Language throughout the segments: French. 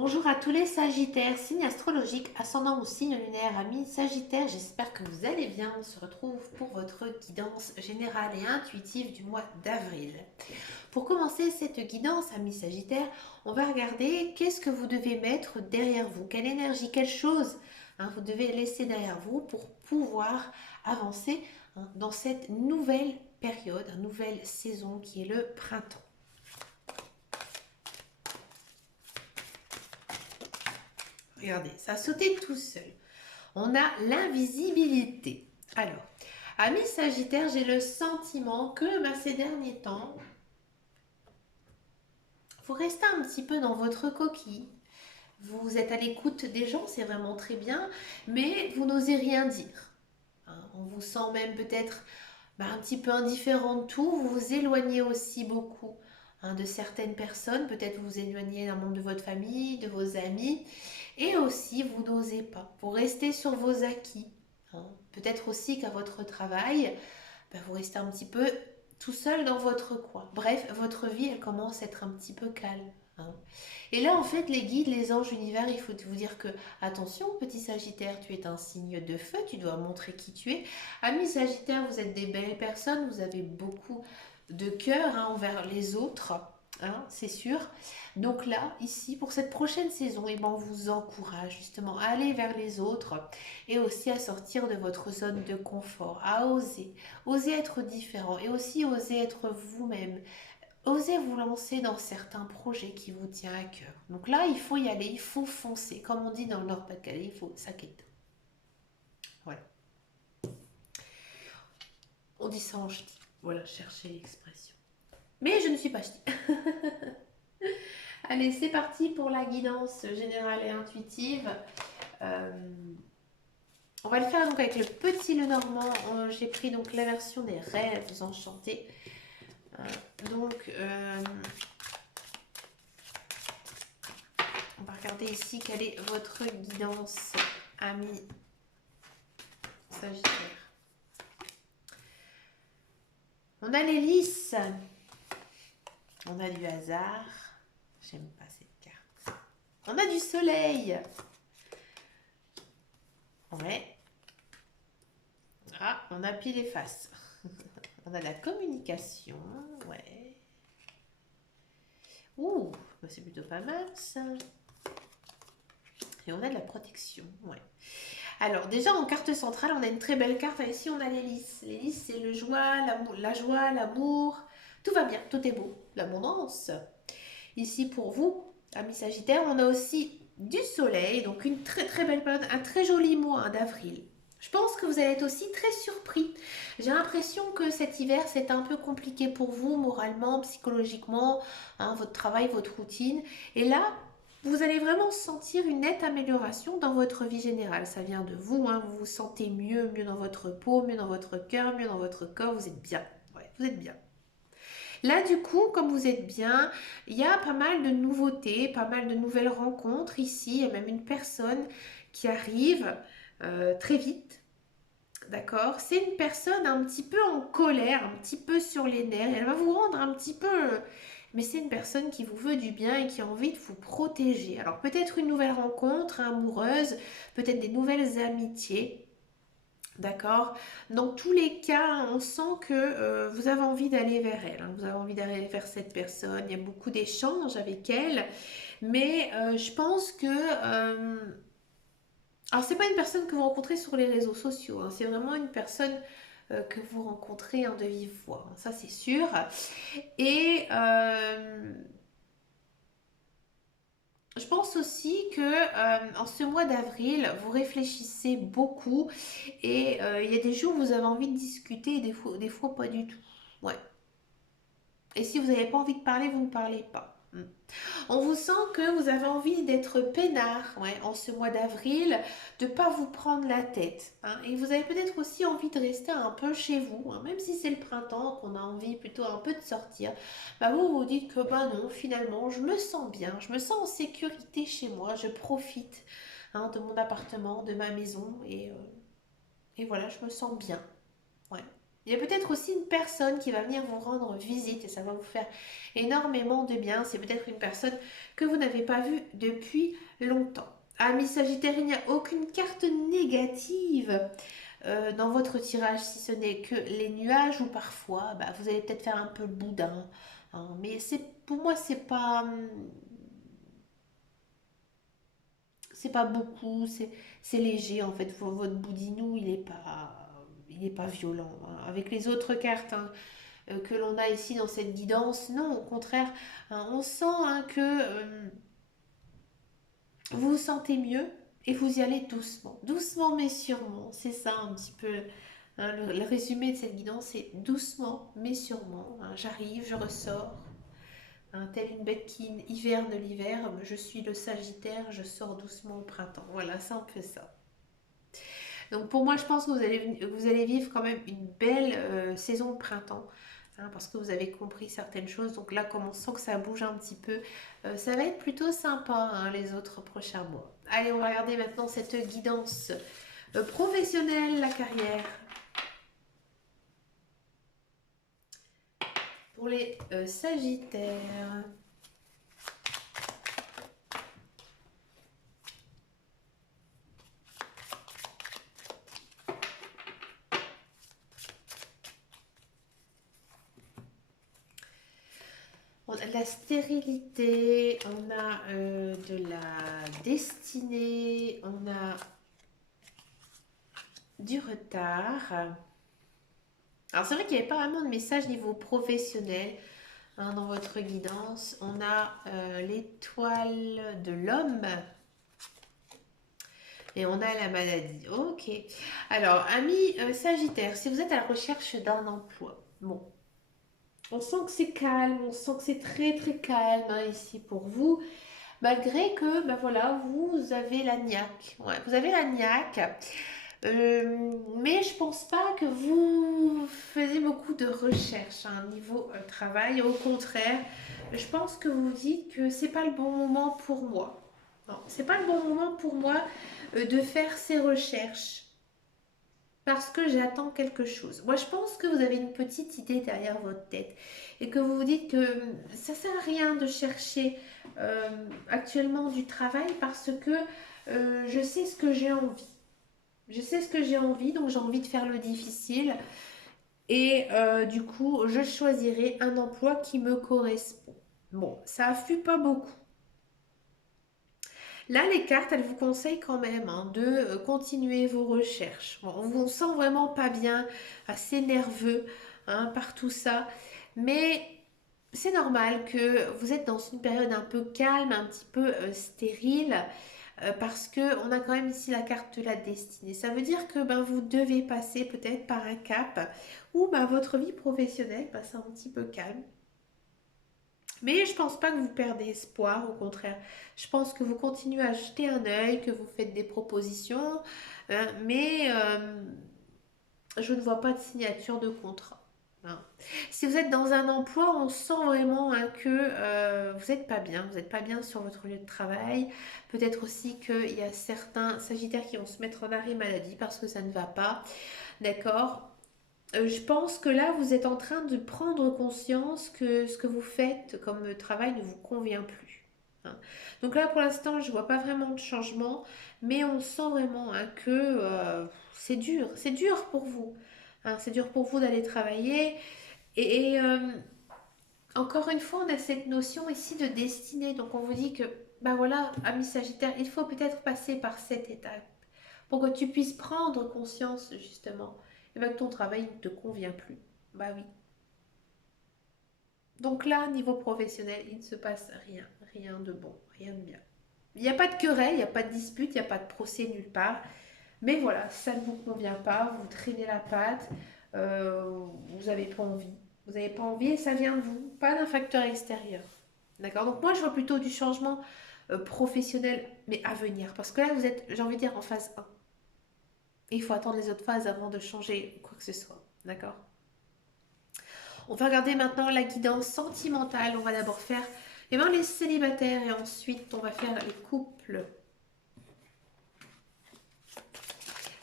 Bonjour à tous les Sagittaires, signe astrologique, ascendant ou signe lunaire, amis Sagittaires, j'espère que vous allez bien. On se retrouve pour votre guidance générale et intuitive du mois d'avril. Pour commencer cette guidance, amis Sagittaires, on va regarder qu'est-ce que vous devez mettre derrière vous, quelle énergie, quelle chose vous devez laisser derrière vous pour pouvoir avancer dans cette nouvelle période, nouvelle saison qui est le printemps. Regardez, ça a sauté tout seul. On a l'invisibilité. Alors, amis Sagittaire, j'ai le sentiment que ces derniers temps, vous restez un petit peu dans votre coquille. Vous êtes à l'écoute des gens, c'est vraiment très bien, mais vous n'osez rien dire. On vous sent même peut-être un petit peu indifférent de tout. Vous vous éloignez aussi beaucoup de certaines personnes. Peut-être vous vous éloignez d'un membre de votre famille, de vos amis. Et aussi, vous n'osez pas. Vous restez sur vos acquis. Peut-être aussi qu'à votre travail, vous restez un petit peu tout seul dans votre coin. Bref, votre vie, elle commence à être un petit peu calme. Et là, en fait, les guides, les anges, l'univers, il faut vous dire que, attention, petit Sagittaire, tu es un signe de feu, tu dois montrer qui tu es. Amis Sagittaire, vous êtes des belles personnes, vous avez beaucoup de cœur envers les autres, c'est sûr. Donc là, ici, pour cette prochaine saison, on vous encourage justement à aller vers les autres et aussi à sortir de votre zone de confort, à oser être différent et aussi oser être vous-même. Osez vous lancer dans certains projets qui vous tiennent à cœur. Donc là, il faut y aller, il faut foncer. Comme on dit dans le Nord-Pas-de-Calais, il faut s'inquiéter. Voilà. On dit ça en ch'ti. Voilà, cherchez l'expression. Mais je ne suis pas ch'ti. Allez, c'est parti pour la guidance générale et intuitive. Euh, on va le faire donc avec le petit Lenormand. J'ai pris donc la version des rêves enchantés. Donc, on va regarder ici quelle est votre guidance, ami Sagittaire. On a l'hélice. On a du hasard. J'aime pas cette carte. On a du soleil. Ouais. Ah, on a pile et face. On a de la communication. Ouais. Ouh, c'est plutôt pas mal ça. Et on a de la protection. Ouais. Alors déjà en carte centrale, on a une très belle carte. Ici, on a l'hélice. L'hélice, c'est le joie, la joie, l'amour. Tout va bien, tout est beau. L'abondance. Ici pour vous, amis Sagittaire, on a aussi du soleil, donc une très très belle période, un très joli mois d'avril. Je pense que vous allez être aussi très surpris. J'ai l'impression que cet hiver, c'est un peu compliqué pour vous, moralement, psychologiquement, votre travail, votre routine. Et là, vous allez vraiment sentir une nette amélioration dans votre vie générale. Ça vient de vous, vous vous sentez mieux, mieux dans votre peau, mieux dans votre cœur, mieux dans votre corps, vous êtes bien. Ouais, vous êtes bien. Là, du coup, comme vous êtes bien, il y a pas mal de nouveautés, pas mal de nouvelles rencontres ici. Il y a même une personne qui arrive très vite. D'accord? C'est une personne un petit peu en colère, un petit peu sur les nerfs. Elle va vous rendre un petit peu... Mais c'est une personne qui vous veut du bien et qui a envie de vous protéger. Alors peut-être une nouvelle rencontre amoureuse, peut-être des nouvelles amitiés. D'accord? Dans tous les cas, on sent que vous avez envie d'aller vers elle, vous avez envie d'aller vers cette personne. Il y a beaucoup d'échanges avec elle, mais je pense que... alors, c'est pas une personne que vous rencontrez sur les réseaux sociaux, c'est vraiment une personne que vous rencontrez de vive voix, ça c'est sûr. Et je pense aussi que en ce mois d'avril, vous réfléchissez beaucoup et il y a des jours où vous avez envie de discuter et des fois pas du tout. Ouais. Et si vous n'avez pas envie de parler, vous ne parlez pas. On vous sent que vous avez envie d'être peinard en ce mois d'avril, de ne pas vous prendre la tête. Et vous avez peut-être aussi envie de rester un peu chez vous, même si c'est le printemps, qu'on a envie plutôt un peu de sortir. Vous vous dites que non, finalement, je me sens bien, je me sens en sécurité chez moi, je profite de mon appartement, de ma maison, et voilà, je me sens bien. Ouais. Il y a peut-être aussi une personne qui va venir vous rendre visite et ça va vous faire énormément de bien. C'est peut-être une personne que vous n'avez pas vue depuis longtemps. Amis Sagittaire, il n'y a aucune carte négative dans votre tirage, si ce n'est que les nuages ou parfois bah, vous allez peut-être faire un peu le boudin. Hein, mais pour moi, c'est pas beaucoup, c'est léger en fait. Votre boudinou, il est pas violent. Hein. Avec les autres cartes hein, que l'on a ici dans cette guidance, non, au contraire, hein, on sent hein, que vous vous sentez mieux et vous y allez doucement. Doucement mais sûrement. C'est ça un petit peu hein, le résumé de cette guidance, c'est doucement mais sûrement. Hein. J'arrive, je ressors. Hein, telle une bête qui hiverne l'hiver, je suis le Sagittaire, je sors doucement au printemps. Voilà, c'est un peu ça. Donc pour moi, je pense que vous allez vivre quand même une belle saison de printemps. Hein, parce que vous avez compris certaines choses. Donc là, comme on sent que ça bouge un petit peu, ça va être plutôt sympa hein, les autres prochains mois. Allez, on va regarder maintenant cette guidance professionnelle, la carrière. Pour les Sagittaires. On a de la stérilité, on a de la destinée, on a du retard. Alors c'est vrai qu'il n'y avait pas vraiment de message niveau professionnel hein, dans votre guidance. On a l'étoile de l'homme et on a la maladie. Ok. Alors, ami Sagittaire, si vous êtes à la recherche d'un emploi, bon, on sent que c'est calme, on sent que c'est très très calme hein, ici pour vous. Malgré que, ben voilà, vous avez la niaque. Ouais, vous avez la niaque. Mais je pense pas que vous faisiez beaucoup de recherches à un niveau travail. Au contraire, je pense que vous dites que c'est pas le bon moment pour moi. Non, c'est pas le bon moment pour moi de faire ces recherches parce que j'attends quelque chose. Moi, je pense que vous avez une petite idée derrière votre tête et que vous vous dites que ça sert à rien de chercher actuellement du travail parce que je sais ce que j'ai envie. Je sais ce que j'ai envie, donc j'ai envie de faire le difficile. Et du coup, je choisirai un emploi qui me correspond. Bon, ça afflue pas beaucoup. Là, les cartes, elles vous conseillent quand même hein, de continuer vos recherches. Bon, on vous sent vraiment pas bien, assez nerveux hein, par tout ça. Mais c'est normal que vous êtes dans une période un peu calme, un petit peu stérile. Parce que on a quand même ici la carte de la destinée. Ça veut dire que ben, vous devez passer peut-être par un cap où ben, votre vie professionnelle passe un petit peu calme. Mais je pense pas que vous perdez espoir, au contraire. Je pense que vous continuez à jeter un œil, que vous faites des propositions, mais je ne vois pas de signature de contrat. Hein. Si vous êtes dans un emploi, on sent vraiment hein, que vous n'êtes pas bien, vous n'êtes pas bien sur votre lieu de travail. Peut-être aussi qu'il y a certains sagittaires qui vont se mettre en arrêt maladie parce que ça ne va pas. D'accord. Je pense que là, vous êtes en train de prendre conscience que ce que vous faites comme travail ne vous convient plus. Hein. Donc là, pour l'instant, je ne vois pas vraiment de changement, mais on sent vraiment hein, que c'est dur pour vous. Hein, c'est dur pour vous d'aller travailler. Et encore une fois, on a cette notion ici de destinée. Donc on vous dit que, ben voilà, ami Sagittaire, il faut peut-être passer par cette étape pour que tu puisses prendre conscience justement et ben, que ton travail ne te convient plus. Bah oui. Donc là, niveau professionnel, il ne se passe rien, rien de bon, rien de bien. Il n'y a pas de querelle, il n'y a pas de dispute, il n'y a pas de procès nulle part. Mais voilà, ça ne vous convient pas, vous traînez la patte, vous n'avez pas envie. Vous n'avez pas envie et ça vient de vous, pas d'un facteur extérieur. D'accord. Donc moi, je vois plutôt du changement professionnel, mais à venir. Parce que là, vous êtes, j'ai envie de dire, en phase 1. Et il faut attendre les autres phases avant de changer quoi que ce soit. D'accord. On va regarder maintenant la guidance sentimentale. On va d'abord faire les célibataires et ensuite on va faire les couples.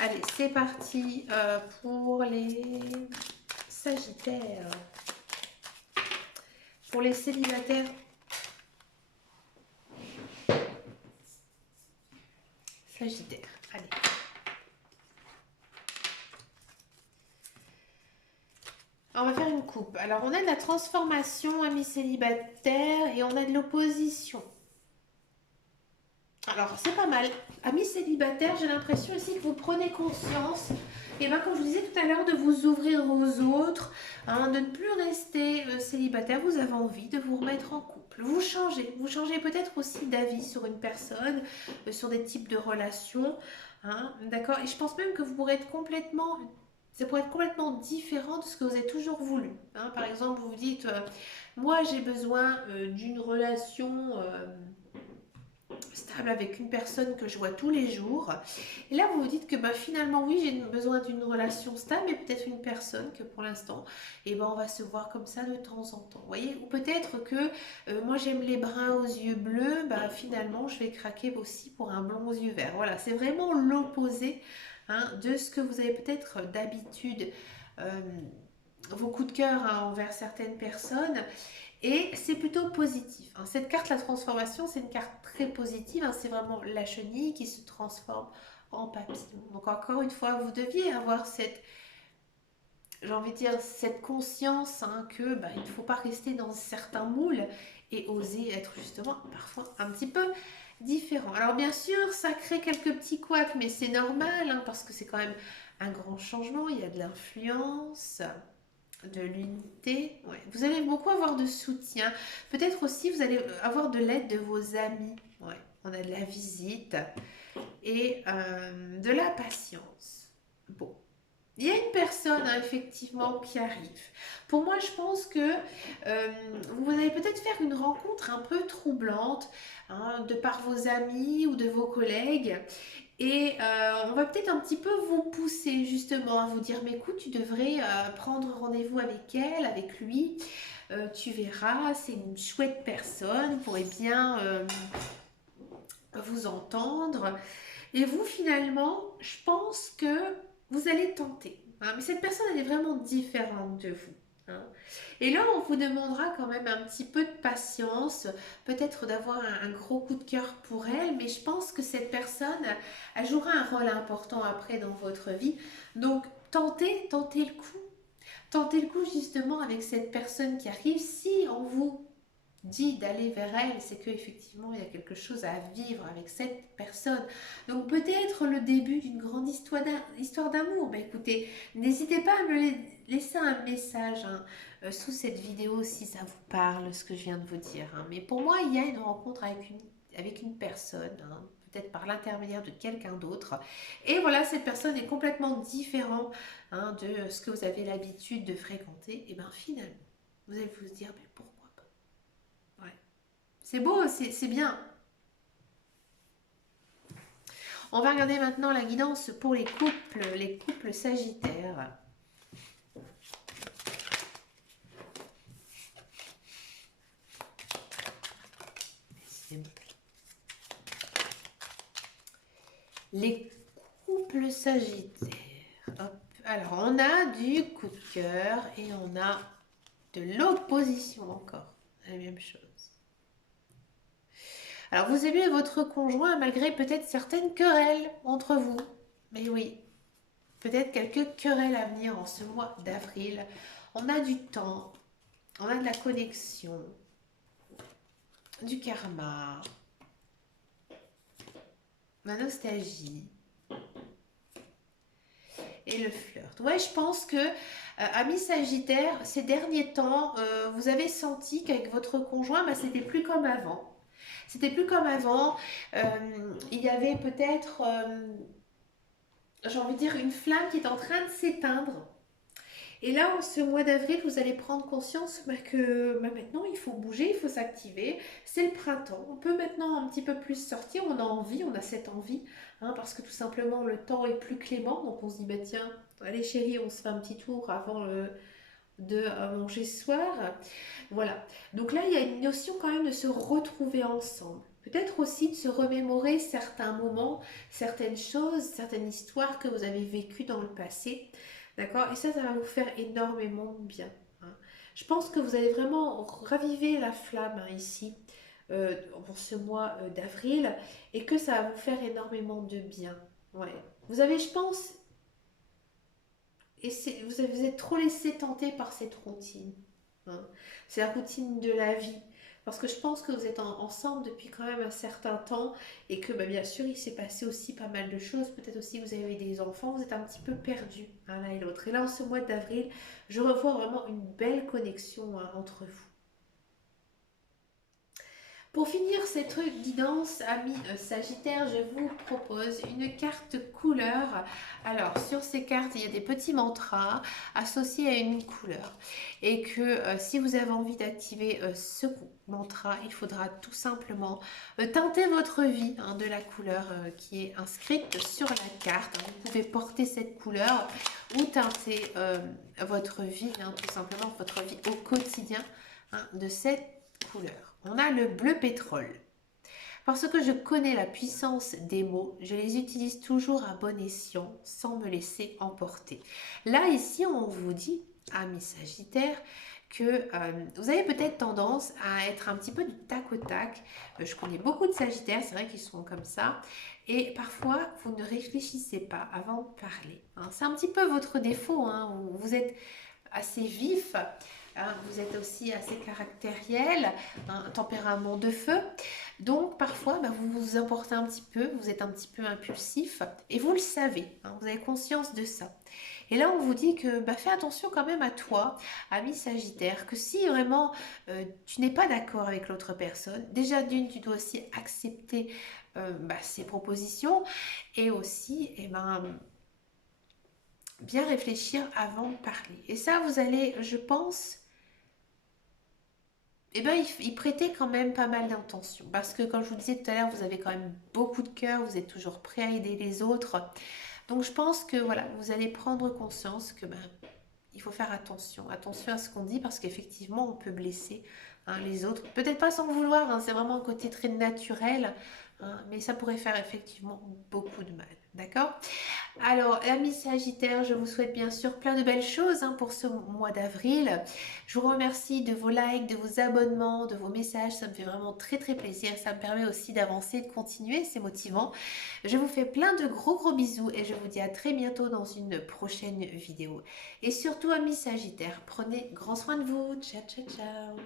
Allez, c'est parti pour les Sagittaire. Pour les célibataires. Sagittaire, allez. On va faire une coupe. Alors, on a de la transformation, amis célibataires, et on a de l'opposition. Alors, c'est pas mal. Amis célibataires, j'ai l'impression ici que vous prenez conscience, et bien, comme je vous disais tout à l'heure, de vous ouvrir aux autres, hein, de ne plus rester célibataire. Vous avez envie de vous remettre en couple. Vous changez peut-être aussi d'avis sur une personne, sur des types de relations. Hein, d'accord? Et je pense même que vous pourrez être complètement... Ça pourrait être complètement différent de ce que vous avez toujours voulu. Hein. Par exemple, vous vous dites, moi j'ai besoin d'une relation stable avec une personne que je vois tous les jours. Et là, vous vous dites que bah, finalement, oui, j'ai besoin d'une relation stable, mais peut-être une personne que pour l'instant, eh ben, on va se voir comme ça de temps en temps. Vous voyez? Ou peut-être que moi j'aime les bruns aux yeux bleus, bah, finalement, je vais craquer aussi pour un blond aux yeux verts. Voilà, c'est vraiment l'opposé. Hein, de ce que vous avez peut-être d'habitude, vos coups de cœur hein, envers certaines personnes, et c'est plutôt positif. Hein. Cette carte, la transformation, c'est une carte très positive, hein, c'est vraiment la chenille qui se transforme en papillon. Donc encore une fois, vous deviez avoir cette, j'ai envie de dire, cette conscience hein, que bah, il ne faut pas rester dans certains moules et oser être justement parfois un petit peu différent. Alors bien sûr, ça crée quelques petits couacs, mais c'est normal hein, parce que c'est quand même un grand changement. Il y a de l'influence, de l'unité. Ouais. Vous allez beaucoup avoir de soutien. Peut-être aussi vous allez avoir de l'aide de vos amis. Ouais. On a de la visite et de la patience. Bon. Il y a une personne, hein, effectivement, qui arrive. Pour moi, je pense que vous allez peut-être faire une rencontre un peu troublante hein, de par vos amis ou de vos collègues. Et on va peut-être un petit peu vous pousser justement à vous dire, mais écoute, tu devrais prendre rendez-vous avec elle, avec lui. Tu verras, c'est une chouette personne, vous pourrez bien vous entendre. Et vous, finalement, je pense que vous allez tenter. Hein. Mais cette personne, elle est vraiment différente de vous. Hein. Et là, on vous demandera quand même un petit peu de patience, peut-être d'avoir un gros coup de cœur pour elle, mais je pense que cette personne, elle jouera un rôle important après dans votre vie. Donc, tentez le coup. Tentez le coup justement avec cette personne qui arrive. Si on vous dit d'aller vers elle, c'est qu'effectivement, il y a quelque chose à vivre avec cette personne. Donc peut-être le début d'une grande histoire d'amour. Ben, écoutez, n'hésitez pas à me laisser un message hein, sous cette vidéo si ça vous parle, ce que je viens de vous dire. Hein. Mais pour moi, il y a une rencontre avec une personne, hein, peut-être par l'intermédiaire de quelqu'un d'autre. Et voilà, cette personne est complètement différente hein, de ce que vous avez l'habitude de fréquenter. Et bien finalement, vous allez vous dire, mais pourquoi? Ouais. C'est beau, c'est bien. On va regarder maintenant la guidance pour les couples sagittaires. Les couples sagittaires. Hop. Alors, on a du coup de cœur et on a de l'opposition encore. La même chose. Alors, vous aimez votre conjoint malgré peut-être certaines querelles entre vous. Mais oui, peut-être quelques querelles à venir en ce mois d'avril. On a du temps, on a de la connexion, du karma, la nostalgie et le flirt. Ouais, je pense que, amis Sagittaire, ces derniers temps, vous avez senti qu'avec votre conjoint, bah, c'était plus comme avant. C'était plus comme avant. Il y avait peut-être, j'ai envie de dire, une flamme qui est en train de s'éteindre. Et là, en ce mois d'avril, vous allez prendre conscience bah, que bah, maintenant, il faut bouger, il faut s'activer. C'est le printemps. On peut maintenant un petit peu plus sortir. On a envie, on a cette envie. Hein, parce que tout simplement, le temps est plus clément. Donc, on se dit, bah, tiens, allez chérie, on se fait un petit tour avant de manger ce soir. Voilà. Donc là, il y a une notion quand même de se retrouver ensemble. Peut-être aussi de se remémorer certains moments, certaines choses, certaines histoires que vous avez vécues dans le passé. D'accord? Et ça va vous faire énormément de bien, hein. Je pense que vous allez vraiment raviver la flamme, hein, ici, pour ce mois d'avril, et que ça va vous faire énormément de bien. Ouais. Vous avez, je pense, vous êtes trop laissé tenter par cette routine, hein. C'est la routine de la vie. Parce que je pense que vous êtes ensemble depuis quand même un certain temps et que bah, bien sûr il s'est passé aussi pas mal de choses. Peut-être aussi que vous avez des enfants, vous êtes un petit peu perdus, hein, l'un et l'autre. Et là en ce mois d'avril, je revois vraiment une belle connexion, hein, entre vous. Pour finir cette guidance, amis Sagittaire, je vous propose une carte couleur. Alors, sur ces cartes, il y a des petits mantras associés à une couleur. Et que si vous avez envie d'activer ce mantra, il faudra tout simplement teinter votre vie, hein, de la couleur qui est inscrite sur la carte. Vous pouvez porter cette couleur ou teinter votre vie, hein, tout simplement votre vie au quotidien, hein, de cette couleur. On a le bleu pétrole. Parce que je connais la puissance des mots, je les utilise toujours à bon escient sans me laisser emporter. Là, ici, on vous dit, amis Sagittaire, que vous avez peut-être tendance à être un petit peu du tac au tac. Je connais beaucoup de Sagittaires, c'est vrai qu'ils sont comme ça. Et parfois, vous ne réfléchissez pas avant de parler, hein. C'est un petit peu votre défaut, hein. Vous êtes assez vif, hein, vous êtes aussi assez caractériel, un tempérament de feu. Donc parfois, bah, vous vous emportez un petit peu, vous êtes un petit peu impulsif et vous le savez, hein, vous avez conscience de ça. Et là, on vous dit que bah, fais attention quand même à toi, ami Sagittaire, que si vraiment tu n'es pas d'accord avec l'autre personne, déjà d'une, tu dois aussi accepter bah, ses propositions et aussi, eh ben, bien réfléchir avant de parler. Et ça, vous allez, je pense, eh ben, y prêter quand même pas mal d'intention. Parce que, comme je vous disais tout à l'heure, vous avez quand même beaucoup de cœur, vous êtes toujours prêt à aider les autres. Donc, je pense que voilà, vous allez prendre conscience que ben, il faut faire attention. Attention à ce qu'on dit parce qu'effectivement, on peut blesser, hein, les autres. Peut-être pas sans le vouloir, hein, c'est vraiment un côté très naturel, hein, mais ça pourrait faire effectivement beaucoup de mal. D'accord? Alors, amis Sagittaires, je vous souhaite bien sûr plein de belles choses, hein, pour ce mois d'avril. Je vous remercie de vos likes, de vos abonnements, de vos messages. Ça me fait vraiment très très plaisir. Ça me permet aussi d'avancer, de continuer. C'est motivant. Je vous fais plein de gros gros bisous et je vous dis à très bientôt dans une prochaine vidéo. Et surtout, amis Sagittaires, prenez grand soin de vous. Ciao, ciao, ciao.